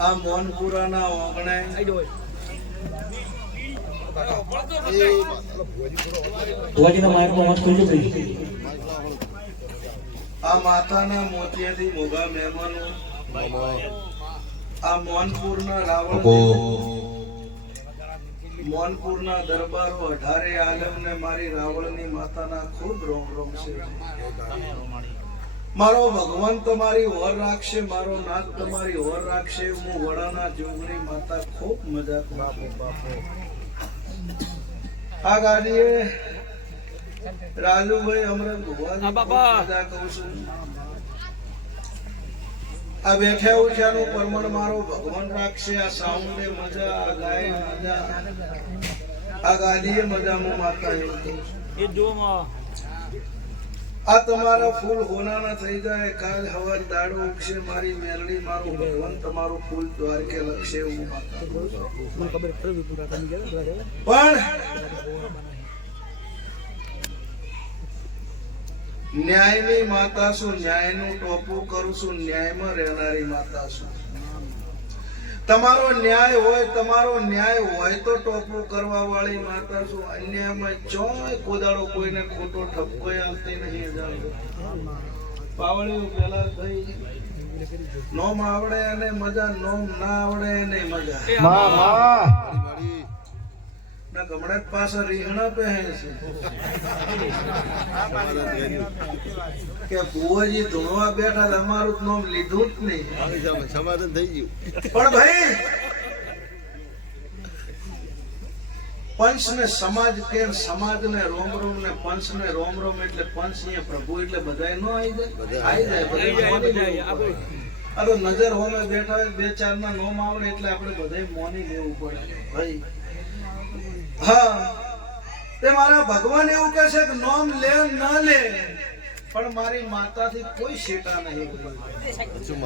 આ મોનપુરાના ઓગણે આ માતાના મોતિયાથી મોગા મહેમાનો આ મોનપુરના રાવણ મોનપુરના દરબારો 18 આલમ ને મારી રાવણની માતાના ખૂબ રોમ રોમ છે. મારો ભગવાન તમારી ઓર રાખશે, મારો નાથ તમારી ઓર રાખશે. હું વડાના જોગણી માતા ખૂબ મજા બાપો. આ ગાડીએ રાજુભાઈ અમરત ભગવાન મજા કહું છું. આ બેઠા ઉઠ્યાનું પરમણ મારો ભગવાન રાખશે. આ સાઉન્ડે મજા, આ ગાય મજા, આ ગાડીએ મજા. હું માતા એ જો આ તમારા ફૂલ હોનાના થઈ જાય. કાલ હવાર દાડો ઉગશે મારી મેરડી, મારું ભગવાન તમારું ફૂલ દ્વારકે લખશે. હું માતા પણ ન્યાયની માતા છું, ન્યાયનું ટોપું કરું છું, ન્યાયમાં રહેનારી માતા છું. તમારો ન્યાય હોય તો ટોપું કરવા વાળી માતા છું. અન્યાયમાં ચોય કોદાળો કોઈને ખોટો ઠપકો આવતી નહીં. પાવળીઓ પેલા થઈ નોમ આવડે અને મજા, નોમ ના આવડે એને મજા. ગમડે પાછા રીહણા પહેરે છે કે ભુવાજી ધોવા બેઠા, તમારું નામ લીધું જ નહીં. સમાધાન થઈ ગયું. પણ ભાઈ પંચ ને સમાજ કે સમાજ ને રોમ રોમ ને પંચ ને રોમ રોમ એટલે પંચ ને પ્રભુ એટલે બધા નો આવી જાય. આ તો નજર હોમે બેઠા હોય, 2-4 ના નોમ આવડે એટલે આપણે બધા મોની લેવું પડે ભાઈ. હા, તે મારા ભગવાન એવું કહે છે કે નોમ લે ન લે, પણ મારી માતાથી કોઈ શેટા નહીં.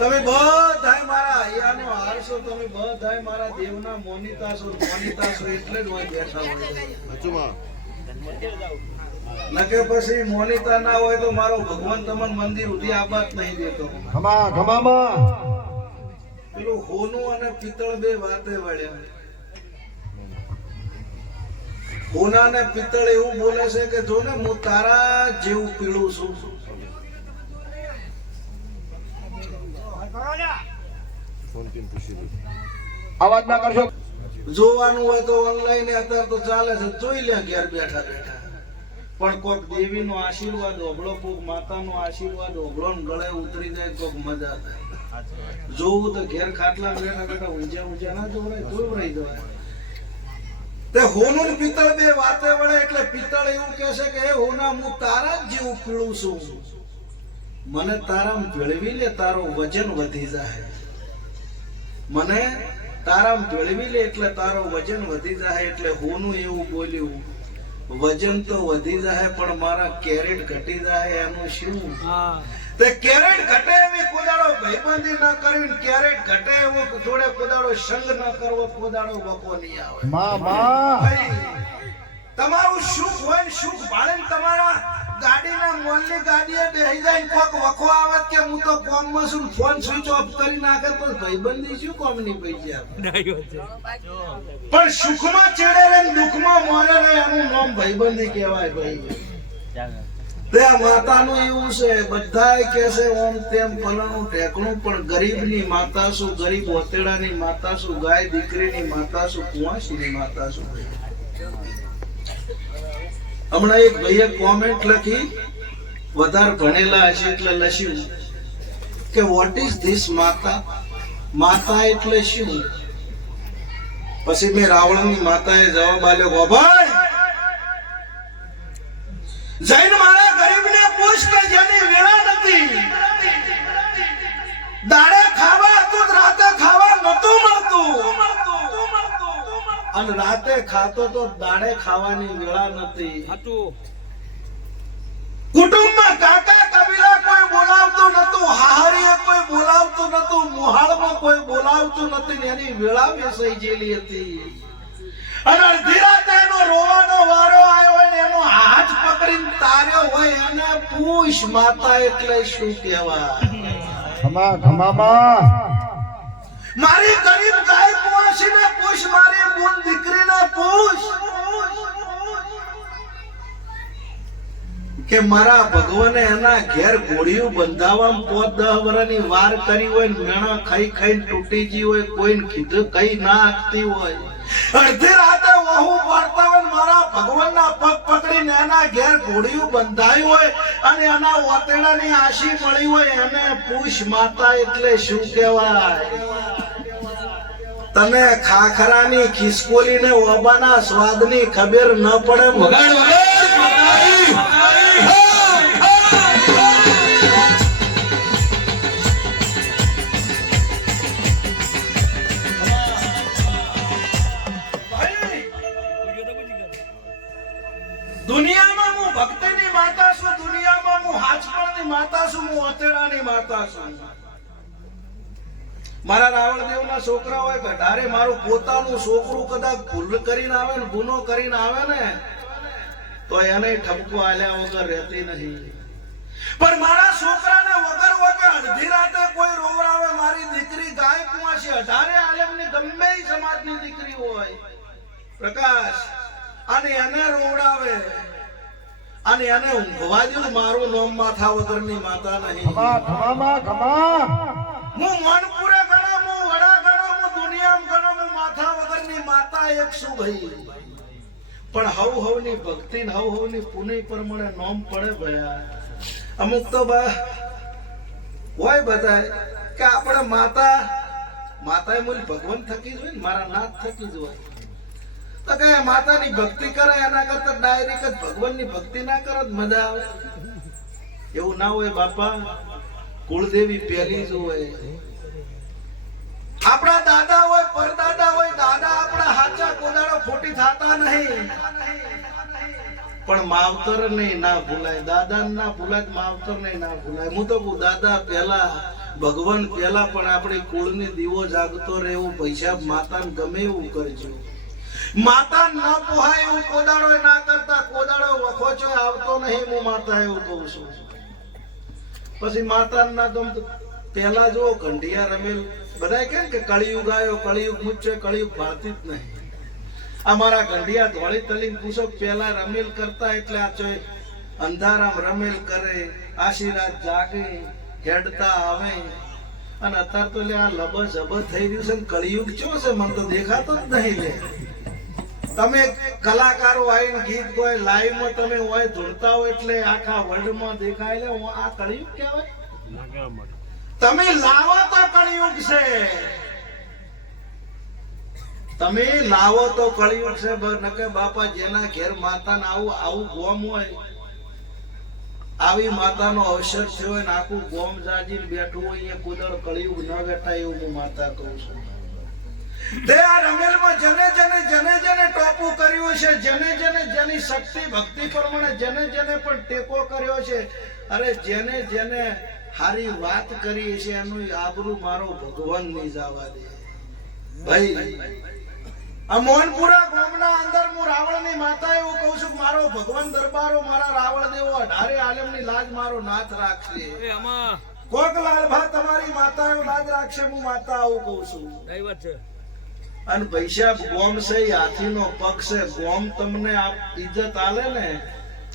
તમે બધાય મારા હૈયાનો હાર છો, તમે બધાય મારા દેવના મોનિતા છો એટલે જ હોય બેઠા હોય. નકે પછી મોનિતા ના હોય તો મારો ભગવાન તમને મંદિર સુધી આબાદ નહીં દેતો. પેલું હોનું અને પિત્તળ બે વાતે વળ્યા. હોના ને પિત્તળ એવું બોલે છે કે જો ને હું તારા જેવું પીળું છું. અવાજ ના કરશો. જોવાનું હોય તો ઓનલાઈન અત્યારે તો ચાલે છે, જોઈ લે ઘેર બેઠા બેઠા. પણ કોક દેવી નો આશીર્વાદ ઓગળો, કોક માતા નો આશીર્વાદ ઓગળો ને ગળે ઉતરી જાય, કોક મજા થાય. જોવું તો ઘેર ખાટલા બેઠા બેઠા ઊંઝા ના જોવરાઈ જવાય. તે હોનું પિત્તળ બે વાતે વળે એટલે પિત્તળ એવું કહે છે કે હે હોના, હું તારા જ જેવું પીળું છું. મને તારામ ભેળવી લે, તારો વજન વધી જાય. મને તારામ ભેળવી લે એટલે તારો વજન વધી જાય. એટલે હોનું એવું બોલ્યું, વજન તો વધી જાય પણ મારા કેરેટ ઘટી જાય. એનું શું? તે કેરેટ ઘટે એવી કોદાળો ભાઈબંધી ના કરવી, કેરેટ ઘટે એવો જોડે કોદાળો સંગ ના કરવો, કોદાળો વકો નહીં આવે. તમારું સુખ હોય ને સુખ ભાળે તમારા ગાડીના મોલની ગાડીએ બેહી જાય કોક વખો આવે કે હું તો કોમમાં છું, ફોન સ્વિચ ઓફ કરી નાખે તો ભાઈબંધી શું કોમની પૈસા આપે. પણ સુખમાં ચેડે રે દુઃખમાં મોરે રે એનું નામ ભાઈબંધી કહેવાય. ભાઈ તે માતાનું એવું છે, બધાય કે છે ઓમ તેમ ફલાણું ઠેકણું, પણ ગરીબની માતા શું, ગરીબ ઓતેડાની માતા શું, ગાય દીકરીની માતા શું, કુંવાસીની માતા શું. હમણાં એક ભાઈએ કોમેન્ટ લખી, વધારે ભણેલા હશે એટલે લખ્યું કે વોટ ઇઝ ધીસ માતા, માતા એટલે શું. પછી મેં રાવણની માતાએ જવાબ આપ્યો, ભાઈ જૈન મારા ગરીબને પૂછ કે જેની વેળા નથી, દાડે ખાવા હતું રાતે ખાવા નતું મળતું, અને રાતે ખાતો તો દાડે ખાવાની વેળા નથી. કુટુંબમાં કાકા કોઈ બોલાવતું નથી ને એની વેળા બેસાઈ ગયેલી હતી અને અડધી રાતે એનો રોવાનો વારો આવ્યો હોય ને એનો હાથ પકડીને તાર્યો હોય એને પૂછ માતા એટલે શું કહેવાય? મારી ગરીબ ગાય કુંવાસીને પૂછ, મારી બોન દીકરીને પૂછ કે મારા ભગવાને એના ઘેર ઘોડિયું બંધાવામાં 5-10 વર્ષની વાર કરી હોય ને મેણા ખાઈ ખાઈને તૂટી ગઈ હોય, કોઈને કીધું કઈ ના આપતી હોય, અડધી રાતે વહુ પડતા હોય મારા ભગવાનના પગ પકડીને એના ઘેર ઘોડિયું બંધાયું હોય અને એના ઓતેડાની આશી મળી હોય એને પૂછ માતા એટલે શું કહેવાય? તને ખાખરાની ખિસકોલી ને ઓબાના સ્વાદની ખબર ન પડે? દુનિયામાં હું ભક્તિની માતા છું, દુનિયામાં હું હાચપણની માતા છું, હું ઓતેડાની માતા છું. મારા રાવણદેવના છોકરા હોય ગઢારે મારું પોતાનું છોકરું કદાચ ભૂલ કરીને આવે ને ગુનો કરીને આવે ને તો એને ઠપકો આલ્યા વગર રહેતી નહીં. પણ મારા છોકરાને વગર અડધી રાતે કોઈ રોવરાવે, મારી દીકરી ગાય કુંવાસી 18 આલમની ગમે સમાજની દીકરી હોય પ્રકાશ અને એને રોવડાવે અને એને ઊંઘવા દઉં, મારું નામ માથા વગરની માતા નહીં. હું મનપુરે ગણો, હું વડા ગણો, હું દુનિયામાં ગણો, હું માથા વગરની માતા એક છું ભાઈ. પણ હવની ભક્તિ ને હવની પુણ્ય પ્રમાણે નામ પડે ભયા. અમુક તો હોય બધા કે આપણે માતા મૂળ ભગવાન થકી જ હોય ને, મારા નાથ થકી જ હોય. તો કે માતાની ભક્તિ કરે એના કરતા ડાયરેક્ટ જ ભગવાનની ભક્તિ ના કરો મજા આવે? એવું ના હોય બાપા. કુળદેવી પહેલી જ હોય. આપણા દાદા હોય પરદાદા હોય, દાદા આપણા હાચા કોદાળો ખોટી થતા નહીં, પણ માવતર નહીં ના ભૂલાય. દાદા ના ભૂલાય, માવતર નહીં ના ભૂલાય. હું તો દાદા પહેલા ભગવાન પહેલા, પણ આપણી કુળની દીવો જાગતો રહે એવું પૈસા માતાને ગમે એવું કરજો. માતા ના પોહાય એવું કોદાળો ના કરતા, કોદાળો વખોચો આવતો નહીં. હું માતા એવું કહું છું. પછી માતા ના ગમ પેલા જો ઘંટિયા રમેલ બધા કેમ કે કળિયુગ આવ્યો, કળિયુગ મુચ્ચે, કળિયુગ ભારતી જ નહીં. અમારા ઘંટિયા ધોળી તલીને પૂછો પેલા રમેલ કરતા એટલે આ ચોય અંધારામ રમેલ કરે, આશીર્વાદ જાગે, હેડતા આવે. અને અત્યારે તો આ લબસ જબર થઈ રહ્યું છે. કળિયુગ ચો છે મને તો દેખાતો જ નહીં. લે તમે કલાકારો આવીને ગીત ગોય લાઈવ માં તમે હોય ધૂળતા હોય એટલે આખા વર્લ્ડ માં દેખાય. લે આ કળિયુગ કહેવાય? તમે લાવો તો કળિયુગ છે, તમે લાવો તો કળિયુગ છે. નકે બાપા જેના ઘેર માતા આવું ગોમ હોય, આવી માતાનો અવસર થયો હોય ને આખું ગોમ જાજી બેઠું હોય, અહીંયા કુદર કળિયુગ ન બેઠાય એવું હું માતા કહું છું. તે આ રમેલમાં જેને ટોપું કર્યું છે, જેને જેની શક્તિ ભક્તિ પ્રમાણે જેને પણ ટેકો કર્યો છે, અરે જેને હારી વાત કરી છે એનું આબરૂ મારો ભગવાન નહીં જવા દે ભાઈ. આ મોહનપુરા ગામના અંદર હું રાવણની માતા એવું કહું છું, મારો ભગવાન દરબારો મારા રાવણ દેવો 18 આલમની લાજ મારો નાથ રાખશે. કોક લાલભા તમારી માતા એવું લાજ રાખશે, હું માતા આવું કહું છું. અને પૈસા ગોમ છે, હાથીનો પગ છે. ગોમ તમને ઇજ્જત આલે ને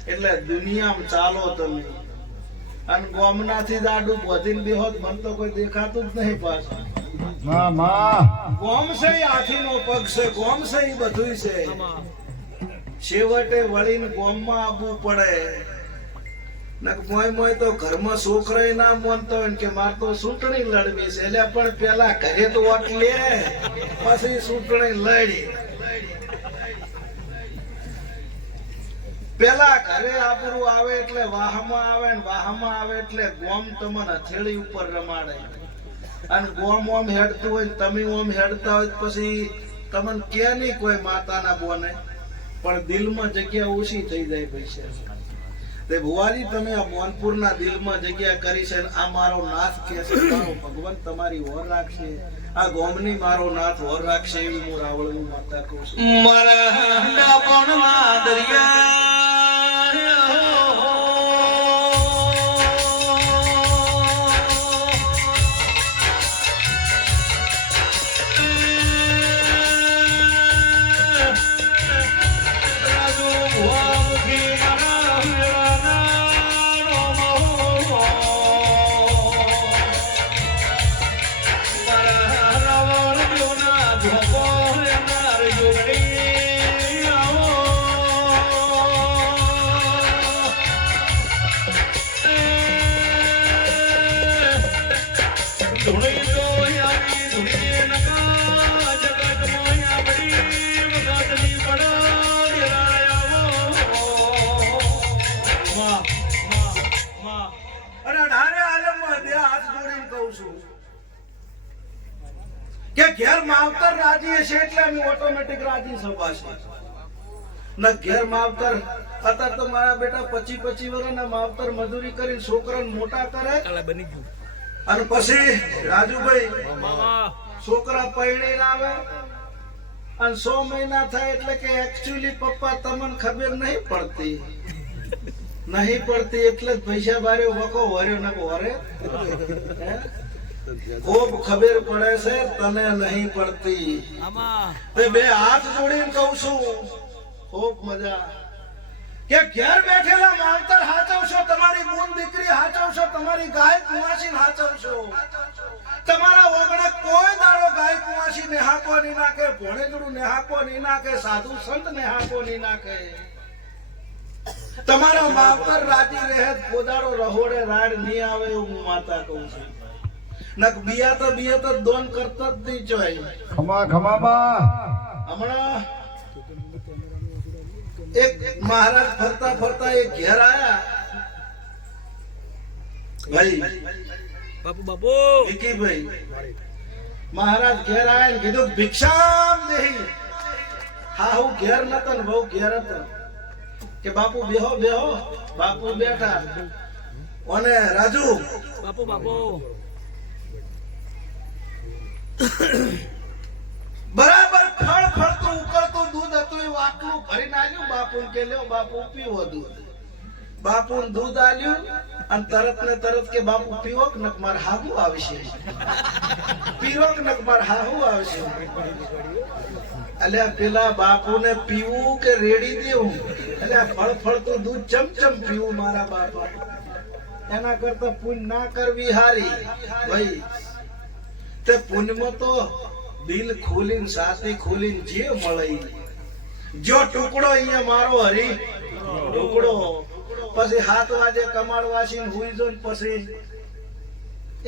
એટલે દુનિયામાં ચાલો તમે. અને ગોમનાથી જ આડું વધીને બેહો મને તો કોઈ દેખાતું જ નહીં. પાછું ગોમ છે, હાથીનો પગ છે, ગોમ છે, એ બધું છે. છેવટે વળીને ગોમમાં આવવું પડે. મોય તો ઘરમાં છોકરા ના માનતો હોય કે મારે તો ચૂંટણી લડવી છે, એટલે પણ પેલા ઘરે તો વોટ લે પછી ચૂંટણી લડી. પેલા ઘરે આબરૂ આવે એટલે વાહમાં આવે ને વાહમાં આવે એટલે ગોમ તમને હથેળી ઉપર રમાડે. અને ગોમ ઓમ હેડતું હોય તમે ઓમ હેડતા હોય પછી તમને કે નહીં કોઈ માતાના બોને, પણ દિલમાં જગ્યા ઓછી થઈ જાય પૈસા. તે ભુવાજી તમે આ મોનપુરના દિલમાં જગ્યા કરી છે, આ મારો નાથ કે છે, મારો ભગવાન તમારી ઓર રાખશે, આ ગોમની મારો નાથ ઓર રાખશે, એવી હું રાવળની માતા કહું છું. મારા ડાપણના દરિયા કે ઘેર માવતર રાજી હશે એટલે અમે ઓટોમેટિક રાજી સભાશે ન ઘેર માવતર અત્યારે તો મારા બેટા 25 વર્ષના માવતર મજૂરી કરી છોકરાને મોટા કરે અને પછી રાજુભાઈ છોકરા પૈણી આવે અને 100 મહિના થાય એટલે કે એકચ્યુઅલી પપ્પા તમને ખબર નહીં પડતી એટલે જ પૈસા બારે વકો વર્યો ન વરે ખૂબ ખબર પડે છે તને નહીં પડતી. બે હાથ જોડીને કહું છું ખૂબ મજા કે ઘેર બેઠેલા માવતર હાચવશો, તમારી બોન દીકરી હાચવશો, તમારી ગાય કુવાસી હાચવશો, તમારા ઓગણે કોઈ દાડો ગાય કુવાસી નેહાકો નહીં નાખે, ભોણેજડું નેહાકો નહીં નાખે, સાધુ સંત નેહાકો નહીં નાખે, તમારા માવતર રાજી રહે, કોદાડો રહોડે રાડ નહીં આવે એવું હું માતા કહું છું. નક બિયા તો દોન કરતા જ નહીં જોય. હમણાં એક મહારાજ ફરતા ફરતા એક ઘેર આયા ભાઈ બાપુ વિકીભાઈ મહારાજ ઘેર આયા ને કીધું ભિક્ષામ દેહી. હા હું ઘેર નતો ને બહુ ઘેર હતો કે બાપુ બેહો બાપુ બેઠા અને રાજુ બાપુ બરાબર ફળતું ઉકળતું દૂધ હતું એ વાટલું ભરીને આલ્યું બાપુ કે લ્યો બાપુ પીવો દૂધ. બાપુ દૂધ આલ્યું અને તરત ને તરત કે બાપુ પીવો કે નક માર હાહુ આવશે, પીવો કે નક માર હાહુ આવશે. અલ્યા પેલા બાપુને પીવું કે રેડી દેવું, અલ્યા ફળતું દૂધ ચમચમ પીવું મારા બાપા, એના કરતા પુણ્ય ના કરવી હારી ભાઈ. તે પુણ્યમાં તો દિલ ખોલીને સાથી ખોલીને જે મળે જો ટુકડો અહીંયા મારો હરી ટુકડો પછી 7 વાગે કમાડવાસી હુઈ જો પછી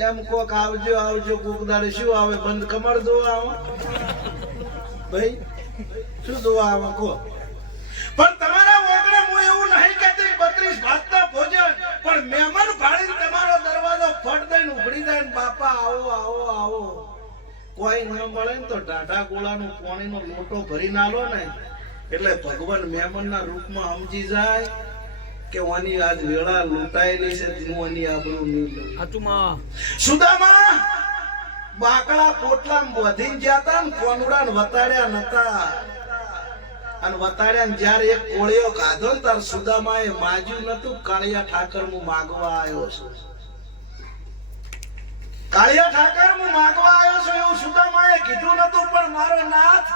એમ કોક આવજો કોક દાડે શું આવે બંધ કમાડ દો આવો ભાઈ શું દો આવો કો. પણ તમારા ઓગણે હું એવું નહીં કહેતી 32 ભાતના ભોજન, પણ મહેમાન ભાળીને તમારો દરવાજો ફટ દઈને ઉઘડી જાય ને બાપા આવો કોઈ ન મળે ને તો ટાટા ગોળાનું પાણીનો લોટો ભરી નાલો ને એટલે ભગવાન મહેમાનના રૂપમાં સમજી જાય કે ઓની આજ વેળા લૂંટાયેલી છે, હું ઓની આબરૂ નહીં લઉં. સુદામા બાકડા પોટલામાં વધીને ગયા હતા ને કોનુડા વતાડ્યા નતા, અને વતાડ્યા ને જયારે એક કોળિયો કાઢો ને તાર સુદામાએ માજ્યું નતું, કાળિયા ઠાકર હું માગવા આવ્યો છું, કાળિયા ઠાકર હું માગવા આવ્યો છું એવું સુદામાએ કીધું નતું. પણ મારો નાથ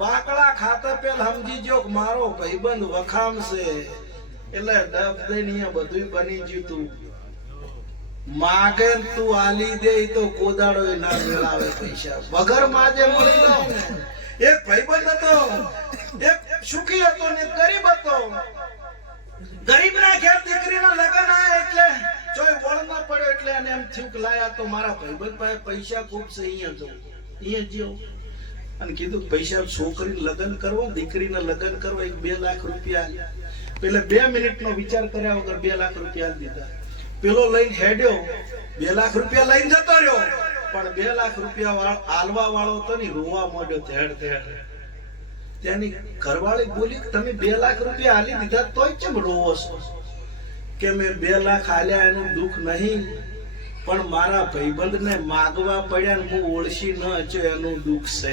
બાકડા ખાતા પેલ સમજી ગયો કે મારો ભાઈબંધ વખામ છે એટલે ડબ દઈને બધું બની ગયું. તું માગે તું આલી દે તો કોદાડો ના મેળાવે પૈસા વગર માજે મળી જાવ. એક ભાઈબંધ હતો, એક સુખી હતો ને ગરીબ હતો. ગરીબના ઘેર દીકરીના લગન આયા એટલે જોઈ વળ ના પડ્યો એટલે એને એમ થયું કે લાયા તો મારા ભાઈબંધ પાસે પૈસા ખૂબ છે, અહીંયા જીઓ અને કીધું પૈસા છોકરીને લગન કરવો, દીકરીને લગન કરવો, 2 લાખ રૂપિયા પેલે 2 મિનિટનો વિચાર કર્યા વગર 2 લાખ રૂપિયા દીધા. પેલો લઈને હેડ્યો 2 લાખ રૂપિયા લઈને જતો રહ્યો, પણ 2 લાખ રૂપિયા આલવા વાળો હતો ને રોવા માંડ્યો ધેડ. ત્યાંની ઘરવાળી બોલી તમે 2 લાખ રૂપિયા આલી દીધા તોય કેમ રોવો છો? કે મેં 2 લાખ આલ્યા એનું દુઃખ નહીં, પણ મારા ભાઈબંધને માગવા પડ્યા ને હું ઓળખી ન હચ્યો એનું દુઃખ છે.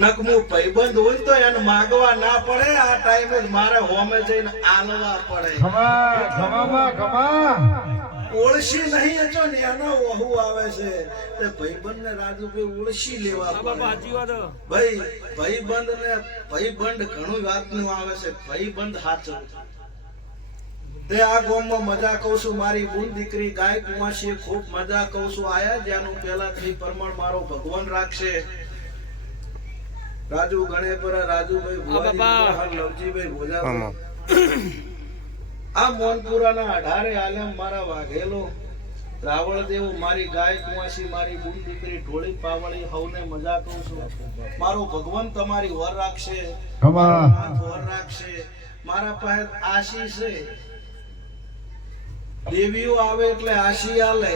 નક હું ભાઈબંધ હોય તો એને માગવા ના પડે, આ ટાઈમે મારે હોમે જઈને આલવા પડે. ઓળશી નહીં હચો ને એનો વહુ આવે છે તે ભાઈબંધને રાજુભાઈ ઓળશી લેવા પડે. ભાઈબંધ ઘણું વાતનું આવે છે, ભાઈબંધ સાચો. તે આ ગામમાં મજા કહું છું, મારી બુન દીકરી ગાય કુંવાસી ખૂબ મજા કહું છું. આયા જ્યાંનું પેલા થઈ પરમાણ મારો ભગવાન રાખશે. રાજુ ગણેપરા, રાજુભાઈ ભુવાજી, લવજીભાઈ ભોજા, આ મોનપુરાના 18 આલમ મારા વાઘેલો રાવળદેવ, મારી ગાય કુંવાસી, મારી બુન દીકરી ઢોળી પાવળી, હવને મજા કહું છું. મારો ભગવાન તમારી વર રાખશે, વર રાખશે. મારા પાસે આશી છે, દેવીઓ આવે એટલે આશી આલે.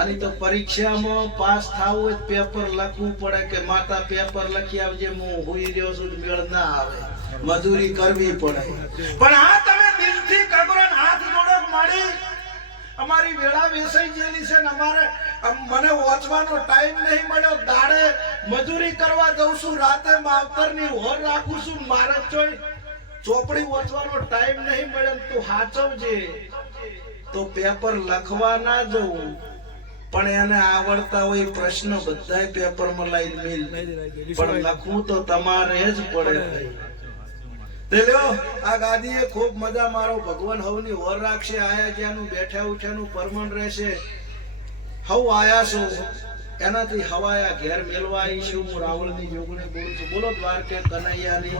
અને તો પરીક્ષામાં પાસ થવું હોય પેપર લખવું પડે કે માતા પેપર લખી આવજે, હું હોઈ રહ્યો છું, મેળ ના આવે, મજૂરી કરવી પડે. પણ આ તમે દિલથી કગરો હાથ જોડો માડી, અમારી વેળા વેસાઈ ગયેલી છે ને અમારે મને વાંચવાનો ટાઈમ નહીં મળ્યો. દાડે મજૂરી કરવા જઉં છું, રાતે માવતરની હોર રાખું છું, મારે ચોપડી વાંચવાનો ટાઈમ નહીં મળ્યો. તું હાચવજે તો પેપર લખવા ના જવું, પણ એને આવડતા હોય પ્રશ્ન બધાય પેપરમાં લાઈન મિલ, પણ લખવું તો તમારે જ પડે. તે લ્યો આ ગાદીએ ખૂબ મજા, મારો ભગવાન હવની વર રાખશે. આયા જ્યાંનું બેઠા ઉઠ્યાનું પરમણ રહેશે. હવ આયા છો એનાથી હવાયા ઘેર મેલવા આવીશું. હું રાવળની જોગણી બોલું છું. બોલો દ્વારકે કનૈયાની.